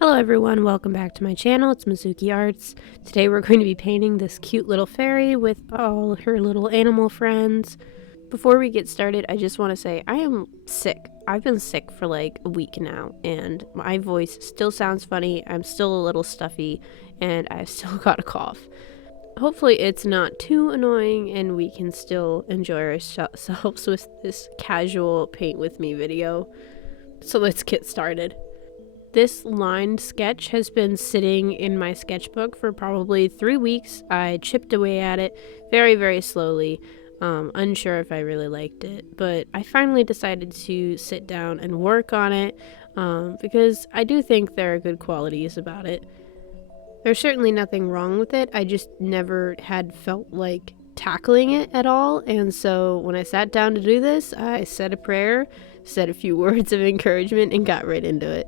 Hello everyone, welcome back to my channel. It's Mizuki Arts. Today we're going to be painting this cute little fairy with all her little animal friends. Before we get started, I just want to say I am sick. I've been sick for like a week now, and my voice still sounds funny. I'm still a little stuffy, and I've still got a cough. Hopefully it's not too annoying and we can still enjoy ourselves with this casual paint with me video. So let's get started. This lined sketch has been sitting in my sketchbook for probably 3 weeks. I chipped away at it very, very slowly, unsure if I really liked it, but I finally decided to sit down and work on it because I do think there are good qualities about it. There's certainly nothing wrong with it, I just never had felt like tackling it at all, and so when I sat down to do this, I said a prayer, said a few words of encouragement, and got right into it.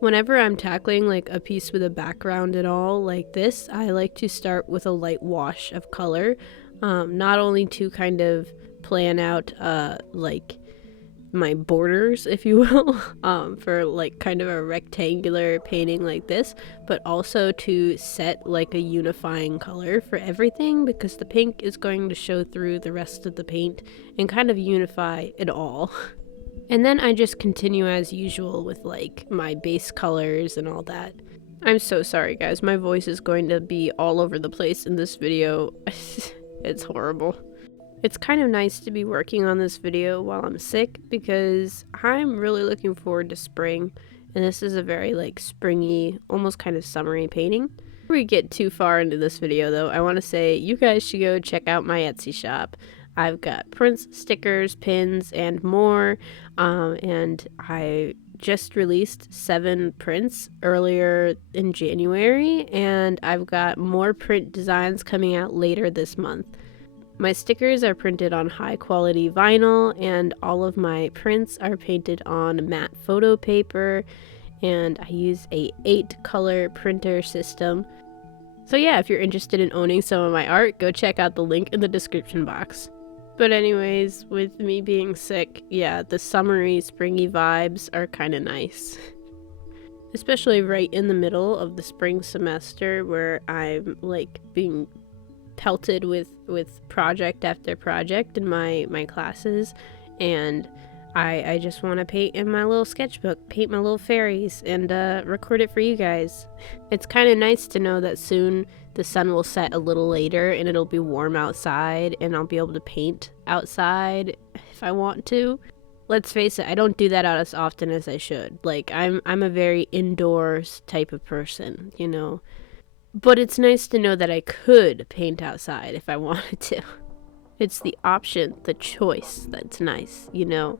Whenever I'm tackling like a piece with a background and all like this, I like to start with a light wash of color, not only to kind of plan out like my borders, if you will, for like kind of a rectangular painting like this, but also to set like a unifying color for everything, because the pink is going to show through the rest of the paint and kind of unify it all. And then I just continue as usual with like my base colors and all that. I'm so sorry guys, my voice is going to be all over the place in this video. It's horrible. It's kind of nice to be working on this video while I'm sick because I'm really looking forward to spring, and this is a very like springy, almost kind of summery painting. Before we get too far into this video though, I want to say you guys should go check out my Etsy shop. I've got prints, stickers, pins, and more, and I just released 7 prints earlier in January, and I've got more print designs coming out later this month. My stickers are printed on high quality vinyl, and all of my prints are painted on matte photo paper, and I use a 8-color printer system. So yeah, if you're interested in owning some of my art, go check out the link in the description box. But anyways, with me being sick, yeah, the summery, springy vibes are kind of nice. Especially right in the middle of the spring semester where I'm like being pelted with project after project in my classes, and I just want to paint in my little sketchbook, paint my little fairies, and record it for you guys. It's kind of nice to know that soon the sun will set a little later and it'll be warm outside and I'll be able to paint outside if I want to. Let's face it, I don't do that out as often as I should. Like, I'm a very indoors type of person, you know. But it's nice to know that I could paint outside if I wanted to. It's the option, the choice that's nice, you know.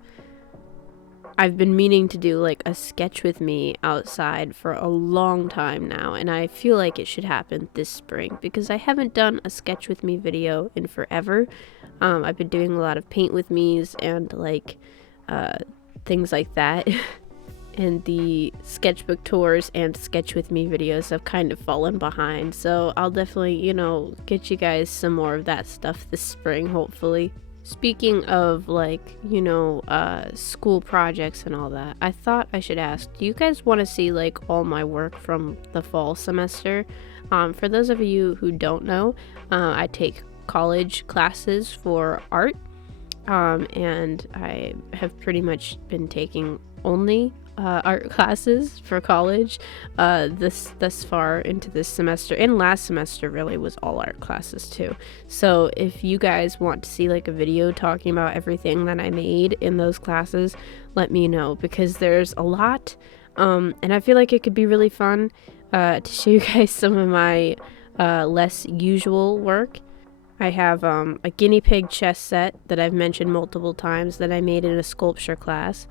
I've been meaning to do like a sketch with me outside for a long time now, and I feel like it should happen this spring because I haven't done a sketch with me video in forever. I've been doing a lot of paint with me's and like things like that. And the sketchbook tours and sketch with me videos have kind of fallen behind, so I'll definitely, you know, get you guys some more of that stuff this spring, hopefully. Speaking of like, you know, school projects and all that, I thought I should ask, do you guys want to see like all my work from the fall semester? For those of you who don't know, I take college classes for art, and I have pretty much been taking only art classes for college thus far into this semester, and last semester really was all art classes too. So if you guys want to see like a video talking about everything that I made in those classes, let me know, because there's a lot, and I feel like it could be really fun to show you guys some of my less usual work. I have a guinea pig chess set that I've mentioned multiple times that I made in a sculpture class.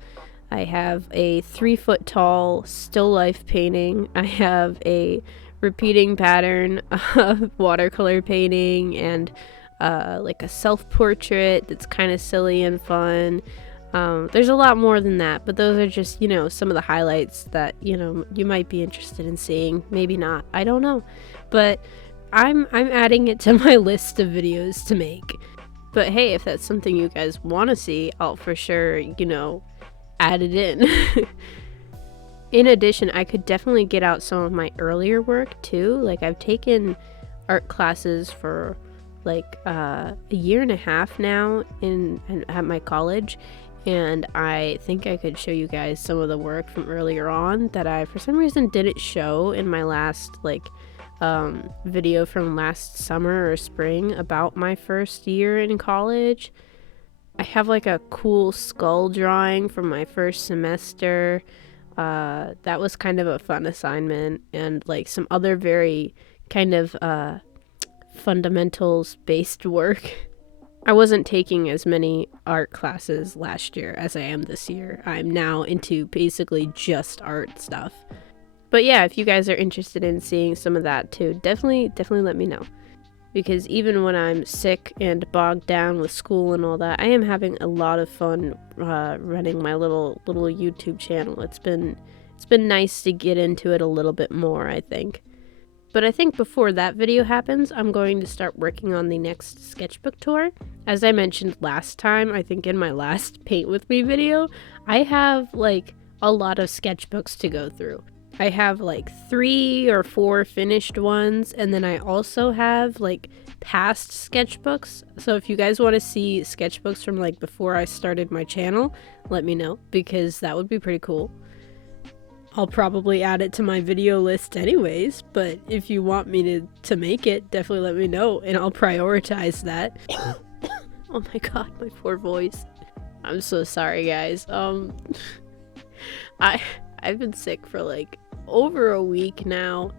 I have a 3-foot tall still life painting. I have a repeating pattern of watercolor painting, and like a self-portrait that's kind of silly and fun. There's a lot more than that, but those are just, you know, some of the highlights that, you know, you might be interested in seeing. Maybe not, I don't know. But I'm adding it to my list of videos to make. But hey, if that's something you guys want to see, I'll for sure, you know, add it in. In addition, I could definitely get out some of my earlier work too. Like, I've taken art classes for like a year and a half now at my college, and I think I could show you guys some of the work from earlier on that I for some reason didn't show in my last video from last summer or spring about my first year in college. I have like a cool skull drawing from my first semester. That was kind of a fun assignment, and like some other very kind of fundamentals based work. I wasn't taking as many art classes last year as I am this year. I'm now into basically just art stuff. But yeah, if you guys are interested in seeing some of that too, definitely let me know. Because even when I'm sick and bogged down with school and all that, I am having a lot of fun running my little YouTube channel. It's been nice to get into it a little bit more, I think. But I think before that video happens, I'm going to start working on the next sketchbook tour. As I mentioned last time, I think in my last Paint With Me video, I have like a lot of sketchbooks to go through. I have like 3 or 4 finished ones, and then I also have like past sketchbooks. So if you guys want to see sketchbooks from like before I started my channel, let me know, because that would be pretty cool. I'll probably add it to my video list anyways, but if you want me to make it, definitely let me know, and I'll prioritize that. Oh my god, my poor voice. I'm so sorry, guys. I've been sick for like over a week now.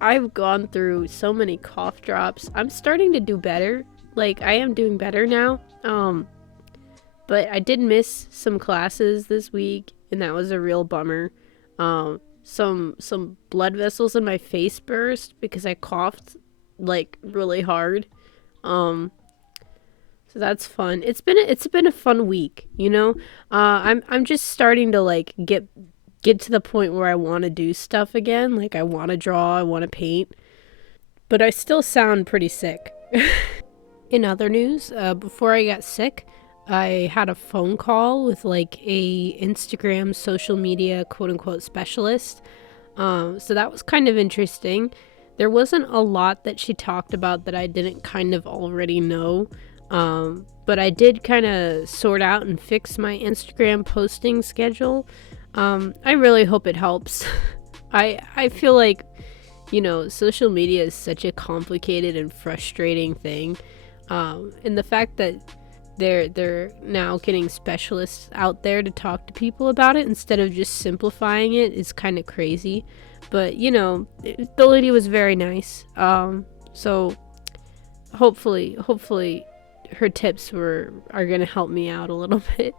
I've gone through so many cough drops. I'm starting to do better. Like, I am doing better now. But I did miss some classes this week, and that was a real bummer. Some blood vessels in my face burst because I coughed like really hard. So that's fun. It's been a fun week, you know? I'm just starting to like get to the point where I want to do stuff again. Like, I want to draw, I want to paint, but I still sound pretty sick. In other news, before I got sick, I had a phone call with like a Instagram social media quote-unquote specialist. So that was kind of interesting. There wasn't a lot that she talked about that I didn't kind of already know. But I did kind of sort out and fix my Instagram posting schedule. I really hope it helps. I feel like, you know, social media is such a complicated and frustrating thing. And the fact that they're now getting specialists out there to talk to people about it instead of just simplifying it is kind of crazy. But, you know, the lady was very nice. So hopefully her tips are gonna help me out a little bit.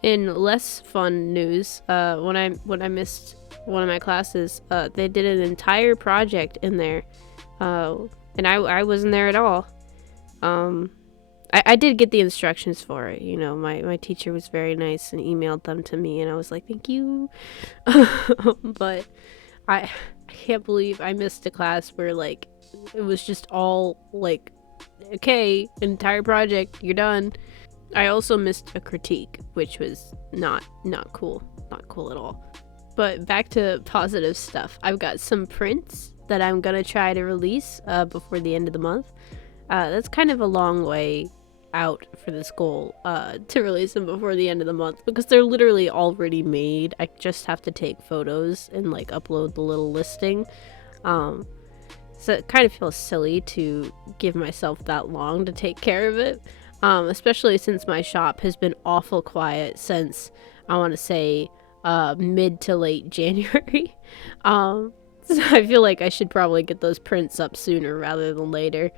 In less fun news, when I missed one of my classes, they did an entire project in there, and I wasn't there at all. I did get the instructions for it. You know, my teacher was very nice and emailed them to me, and I was like, thank you. But I can't believe I missed a class where like it was just all like, okay, entire project, you're done. I also missed a critique, which was not cool. Not cool at all. But back to positive stuff. I've got some prints that I'm gonna try to release before the end of the month. That's kind of a long way out for this goal, to release them before the end of the month, because they're literally already made. I just have to take photos and like upload the little listing. So it kind of feels silly to give myself that long to take care of it. Especially since my shop has been awful quiet since, I want to say, mid to late January. So I feel like I should probably get those prints up sooner rather than later.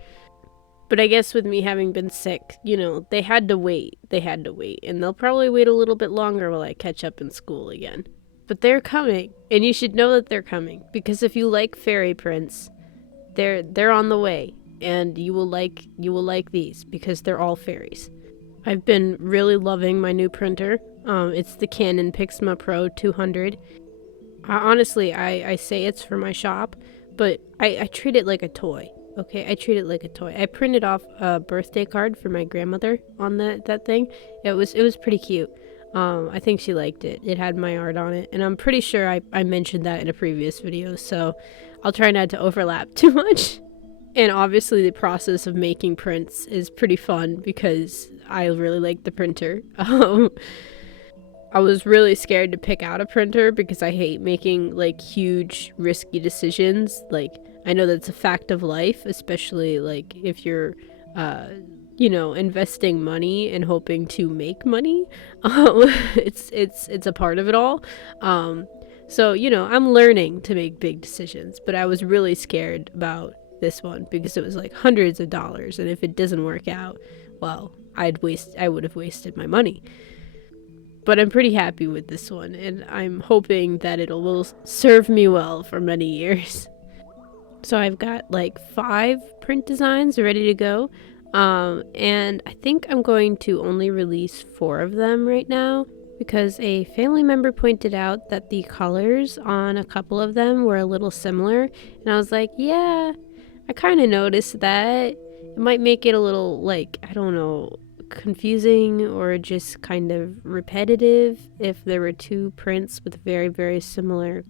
But I guess with me having been sick, you know, they had to wait. And they'll probably wait a little bit longer while I catch up in school again. But they're coming, and you should know that they're coming, because if you like fairy prints, they're on the way. And you will like these because they're all fairies. I've been really loving my new printer. It's the Canon Pixma Pro 200. Honestly, I say it's for my shop, but I treat it like a toy. Okay, I treat it like a toy. I printed off a birthday card for my grandmother on that thing. It was pretty cute. I think she liked it. It had my art on it, and I'm pretty sure I mentioned that in a previous video, so I'll try not to overlap too much. And obviously the process of making prints is pretty fun because I really like the printer. I was really scared to pick out a printer because I hate making like huge risky decisions. Like, I know that's a fact of life, especially like if you're investing money and hoping to make money. It's a part of it all. So I'm learning to make big decisions, but I was really scared about this one because it was like hundreds of dollars, and if it doesn't work out, well, I would have wasted my money. But I'm pretty happy with this one, and I'm hoping that it will serve me well for many years. So I've got like 5 print designs ready to go, and I think I'm going to only release 4 of them right now because a family member pointed out that the colors on a couple of them were a little similar, and I was like, yeah, I kind of noticed that. It might make it a little, like, I don't know, confusing or just kind of repetitive if there were 2 prints with very, very similar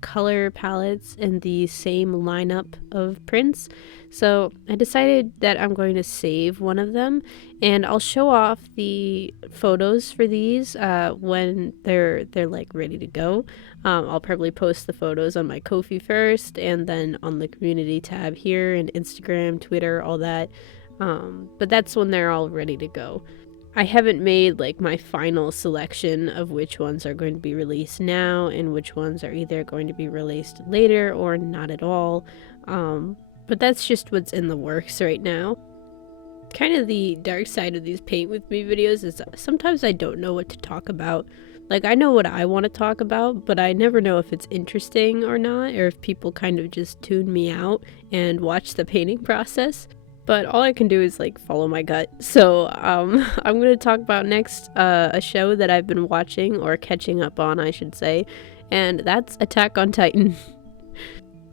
color palettes and the same lineup of prints. So I decided that I'm going to save one of them, and I'll show off the photos for these when they're like ready to go. I'll probably post the photos on my Ko-fi first, and then on the community tab here, and Instagram, Twitter, all that. But that's when they're all ready to go. I haven't made like my final selection of which ones are going to be released now and which ones are either going to be released later or not at all. But that's just what's in the works right now. Kind of the dark side of these paint with me videos is sometimes I don't know what to talk about. Like, I know what I want to talk about, but I never know if it's interesting or not, or if people kind of just tune me out and watch the painting process. But all I can do is like follow my gut. So I'm going to talk about next a show that I've been watching, or catching up on, I should say, and that's Attack on Titan.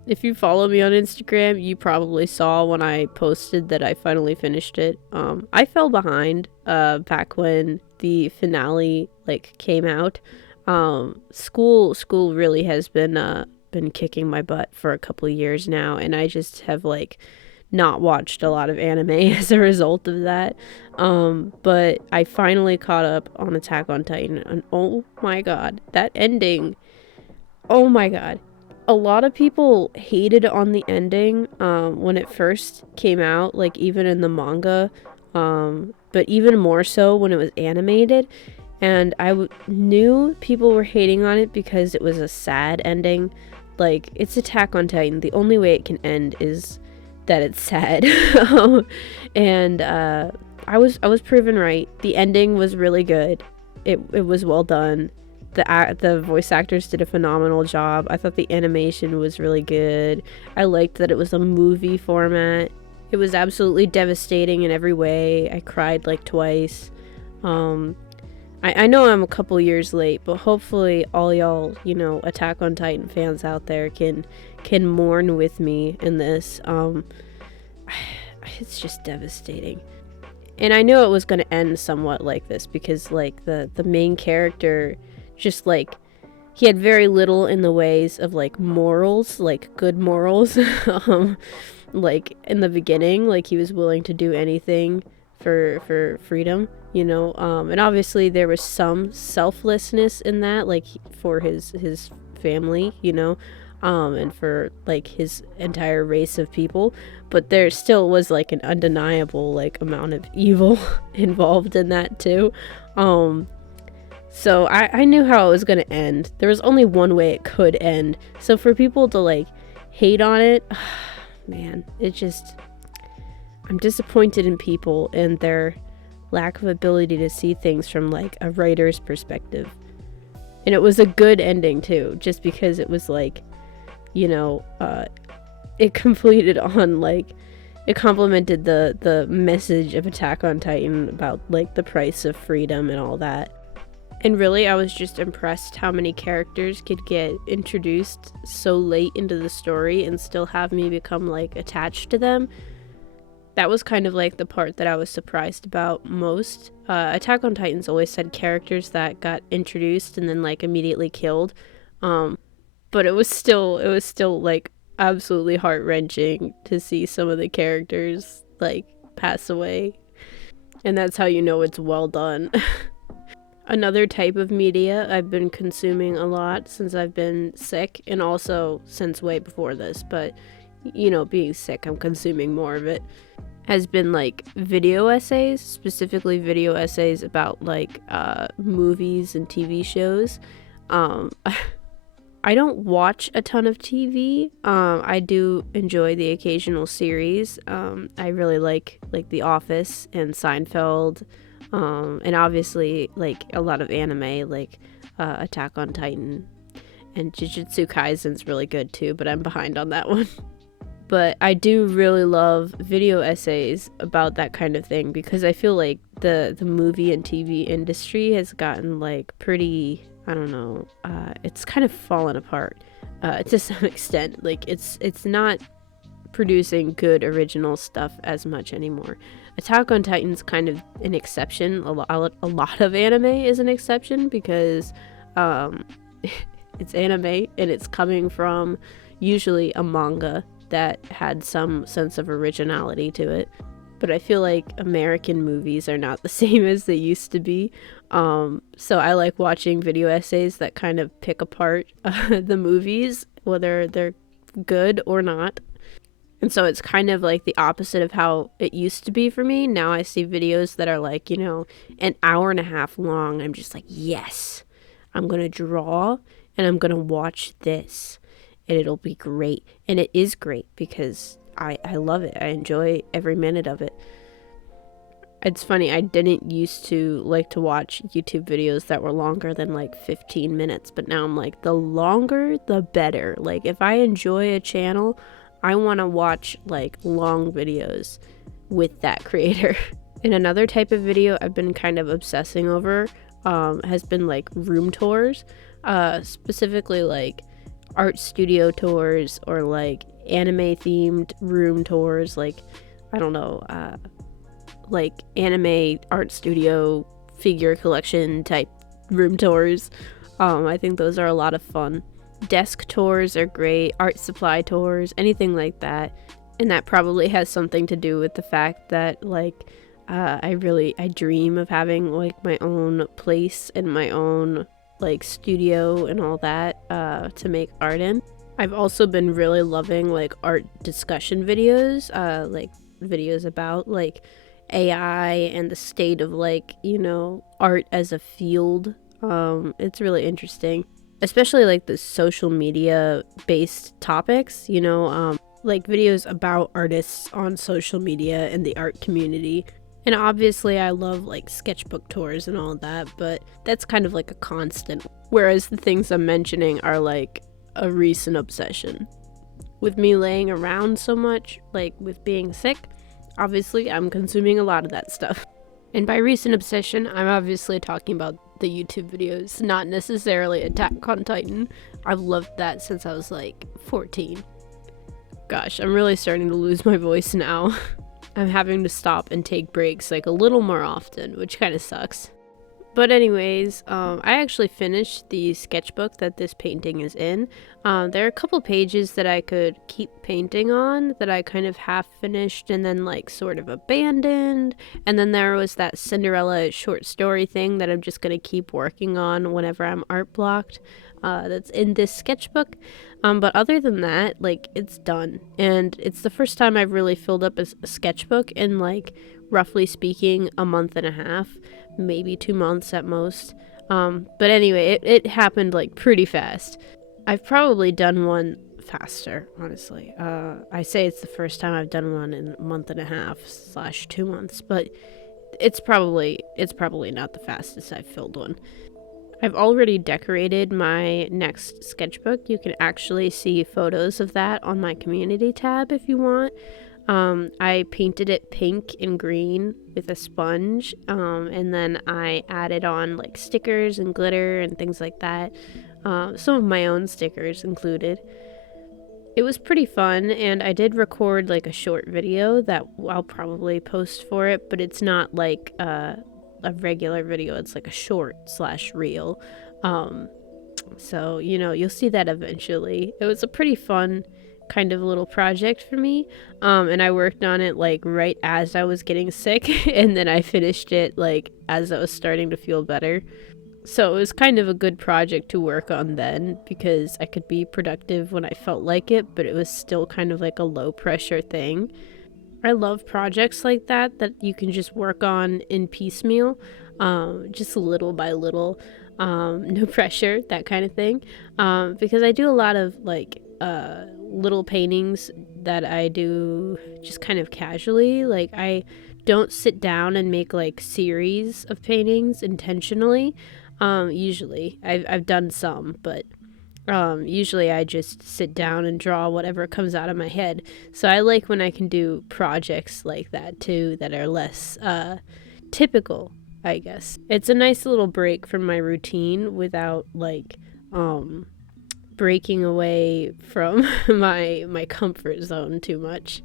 If you follow me on Instagram, you probably saw when I posted that I finally finished it. I fell behind back when the finale like came out. School really has been kicking my butt for a couple of years now, and I just have like not watched a lot of anime as a result of that. But I finally caught up on Attack on Titan, and oh my god, that ending. Oh my god. A lot of people hated on the ending when it first came out, like even in the manga, but even more so when it was animated. And I knew people were hating on it because it was a sad ending. Like, it's Attack on Titan. The only way it can end is that it's sad. And I was proven right. The ending was really good. It was well done. The voice actors did a phenomenal job. I thought the animation was really good. I liked that it was a movie format. It was absolutely devastating in every way. I cried like twice. I know I'm a couple years late, but hopefully all y'all, Attack on Titan fans out there can mourn with me in this. It's just devastating. And I knew it was going to end somewhat like this because like the main character just like he had very little in the ways of like morals, like good morals. Like in the beginning, like he was willing to do anything for freedom, and obviously there was some selflessness in that, like for his family, and for like his entire race of people, but there still was like an undeniable like amount of evil involved in that too. So I knew how it was going to end. There was only one way it could end. So for people to like hate on it, man, I'm disappointed in people and their lack of ability to see things from like a writer's perspective. And it was a good ending too, just because it was like, it completed on like, it complemented the message of Attack on Titan about like the price of freedom and all that. And really, I was just impressed how many characters could get introduced so late into the story and still have me become like attached to them. That was kind of like the part that I was surprised about most. Attack on Titan's always had characters that got introduced and then like immediately killed. But it was still like absolutely heart-wrenching to see some of the characters like pass away. And that's how you know it's well done. Another type of media I've been consuming a lot since I've been sick, and also since way before this, but you know, being sick, I'm consuming more of it, has been like video essays, specifically video essays about like movies and TV shows. I don't watch a ton of TV. I do enjoy the occasional series. I really like The Office and Seinfeld, and obviously like a lot of anime, like Attack on Titan, and Jujutsu Kaisen's really good too, but I'm behind on that one. But I do really love video essays about that kind of thing, because I feel like the movie and TV industry has gotten like pretty, I don't know, it's kind of fallen apart to some extent. Like it's not producing good original stuff as much anymore. Attack on Titan's kind of an exception. A lot of anime is an exception, because it's anime and it's coming from usually a manga that had some sense of originality to it. But I feel like American movies are not the same as they used to be. So I like watching video essays that kind of pick apart the movies, whether they're good or not. And so it's kind of like the opposite of how it used to be for me. Now I see videos that are like, you know, an hour and a half long. I'm just like, yes, I'm going to draw and I'm going to watch this. And it'll be great. And it is great, because I love it. I enjoy every minute of it. It's funny, I didn't used to like to watch YouTube videos that were longer than like 15 minutes, but now I'm like, the longer the better. Like if I enjoy a channel, I want to watch like long videos with that creator. And another type of video I've been kind of obsessing over has been like room tours, specifically like art studio tours, or like anime themed room tours, like I don't know, like anime art studio figure collection type room tours. I think those are a lot of fun. Desk tours are great, art supply tours, anything like that. And that probably has something to do with the fact that like I dream of having like my own place and my own like studio and all that to make art in. I've also been really loving like art discussion videos, like videos about like AI and the state of like, you know, art as a field. It's really interesting, especially like the social media based topics, you know, like videos about artists on social media and the art community. And obviously I love like sketchbook tours and all that, but that's kind of like a constant. Whereas the things I'm mentioning are like a recent obsession. With me laying around so much, like with being sick, obviously I'm consuming a lot of that stuff. And by recent obsession, I'm obviously talking about the YouTube videos, not necessarily Attack on Titan. I've loved that since I was like 14. Gosh, I'm really starting to lose my voice now. I'm having to stop and take breaks like a little more often, which kind of sucks. But anyways, I actually finished the sketchbook that this painting is in. There are a couple pages that I could keep painting on that I kind of half finished and then like sort of abandoned. And then there was that Cinderella short story thing that I'm just going to keep working on whenever I'm art blocked. That's in this sketchbook. But other than that, like, it's done. And it's the first time I've really filled up a sketchbook in, like, roughly speaking, a month and a half, maybe 2 months at most. But anyway, it happened, like, pretty fast. I've probably done one faster, honestly. I say it's the first time I've done one in a month and a half / 2 months, but it's probably not the fastest I've filled one. I've already decorated my next sketchbook. You can actually see photos of that on my community tab if you want. I painted it pink and green with a sponge, and then I added on like stickers and glitter and things like that. Some of my own stickers included. It was pretty fun, and I did record like a short video that I'll probably post for it, but it's not like a regular video. It's like a short slash reel. So, you know, you'll see that eventually. It was a pretty fun kind of little project for me. And I worked on it like right as I was getting sick, and then I finished it like as I was starting to feel better. So it was kind of a good project to work on then because I could be productive when I felt like it, but it was still kind of like a low pressure thing. I love projects like that you can just work on in piecemeal, just little by little, no pressure, that kind of thing. Because I do a lot of like little paintings that I do just kind of casually. Like I don't sit down and make like series of paintings intentionally. Usually I've done some, but usually I just sit down and draw whatever comes out of my head. So I like when I can do projects like that too, that are less typical, I guess. It's a nice little break from my routine without like breaking away from my comfort zone too much.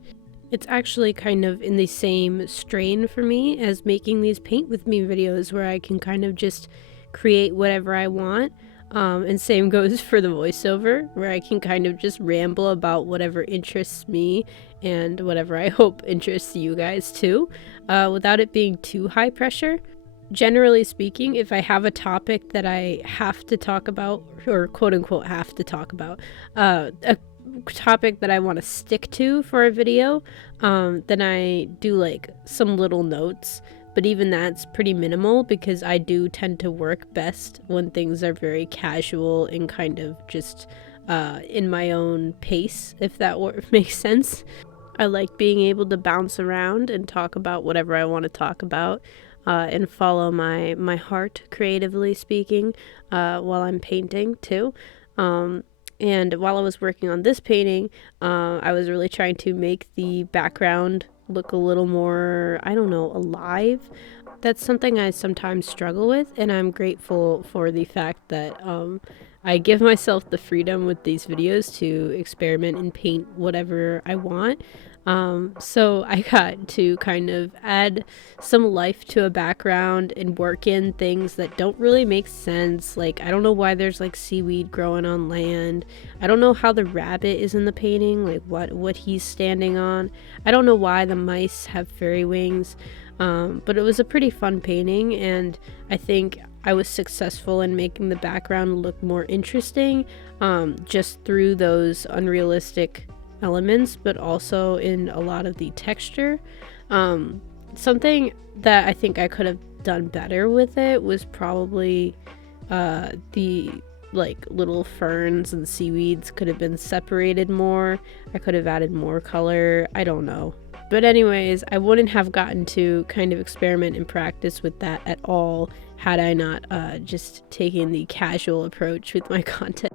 It's actually kind of in the same strain for me as making these paint with me videos where I can kind of just create whatever I want. And same goes for the voiceover, where I can kind of just ramble about whatever interests me and whatever I hope interests you guys too, without it being too high pressure. Generally speaking, if I have a topic that I have to talk about, or quote unquote have to talk about, a topic that I want to stick to for a video, then I do like some little notes. But even that's pretty minimal because I do tend to work best when things are very casual and kind of just in my own pace, if that makes sense. I like being able to bounce around and talk about whatever I want to talk about, and follow my heart, creatively speaking, while I'm painting too. And while I was working on this painting, I was really trying to make the background look a little more, I don't know, alive. That's something I sometimes struggle with, and I'm grateful for the fact that I give myself the freedom with these videos to experiment and paint whatever I want. So I got to kind of add some life to a background and work in things that don't really make sense. Like, I don't know why there's like seaweed growing on land. I don't know how the rabbit is in the painting, like what he's standing on. I don't know why the mice have fairy wings. But it was a pretty fun painting, and I think I was successful in making the background look more interesting, just through those unrealistic elements, but also in a lot of the texture. Something that I think I could have done better with it was probably the like little ferns and seaweeds could have been separated more. I could have added more color. I don't know. But anyways, I wouldn't have gotten to kind of experiment and practice with that at all had I not just taken the casual approach with my content.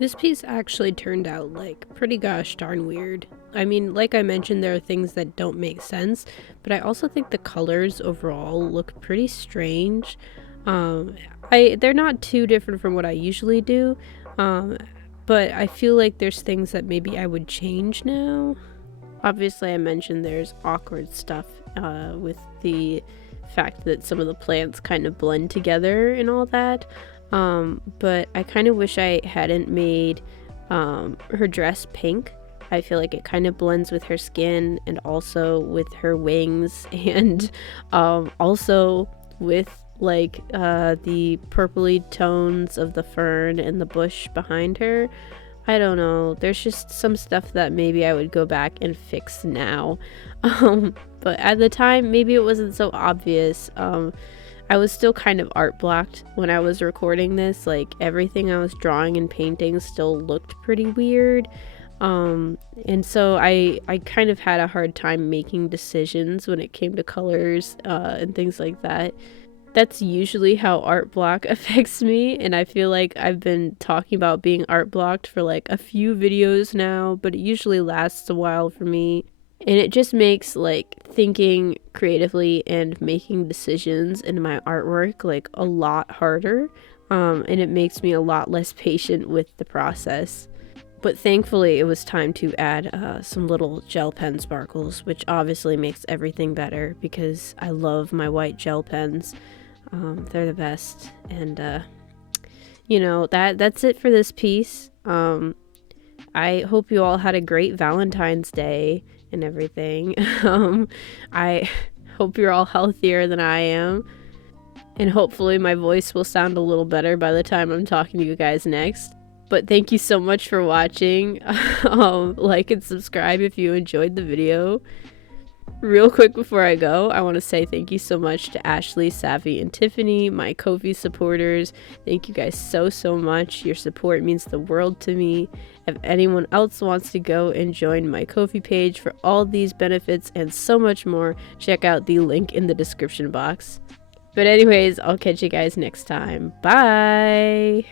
This piece actually turned out like pretty gosh darn weird. I mean, like I mentioned, there are things that don't make sense, but I also think the colors overall look pretty strange. They're not too different from what I usually do, but I feel like there's things that maybe I would change now. Obviously, I mentioned there's awkward stuff with the fact that some of the plants kind of blend together and all that. But I kind of wish I hadn't made her dress pink. I feel like it kind of blends with her skin and also with her wings, and also with like the purpley tones of the fern and the bush behind her. I don't know, there's just some stuff that maybe I would go back and fix now. But at the time, maybe it wasn't so obvious. I was still kind of art blocked when I was recording this. Like, everything I was drawing and painting still looked pretty weird. And so I kind of had a hard time making decisions when it came to colors and things like that. That's usually how art block affects me, and I feel like I've been talking about being art blocked for like a few videos now, but it usually lasts a while for me. And it just makes like thinking creatively and making decisions in my artwork like a lot harder. And it makes me a lot less patient with the process. But thankfully, it was time to add some little gel pen sparkles, which obviously makes everything better because I love my white gel pens. They're the best. And, you know, that's it for this piece. I hope you all had a great Valentine's Day and everything. I hope you're all healthier than I am. And hopefully my voice will sound a little better by the time I'm talking to you guys next. But thank you so much for watching. Like and subscribe if you enjoyed the video. Real quick before I go, I want to say thank you so much to Ashley, Savvy, and Tiffany, my Ko-fi supporters. Thank you guys so much. Your support means the world to me. If anyone else wants to go and join my Ko-fi page for all these benefits and so much more, check out the link in the description box. But anyways, I'll catch you guys next time. Bye!